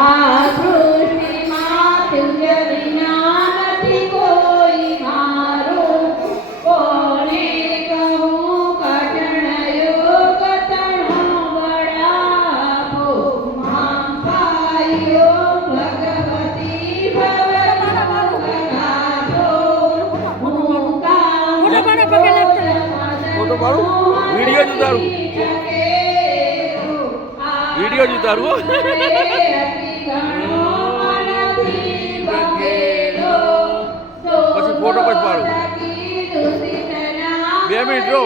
આ સૃષ્ટિમાં તુલ્ય વિના નથી કોઈ મારું. કોને કહું કઠણ કતણો બળાપો. મામ પાયો ભગવતી ભવનો ગાથો. હું કામ ફોટો પાડું વિડીયો જ ઉતારું વિડીયો જ ઉતારું પછી ફોટો પછી પાડું 2 મિનિટ રહો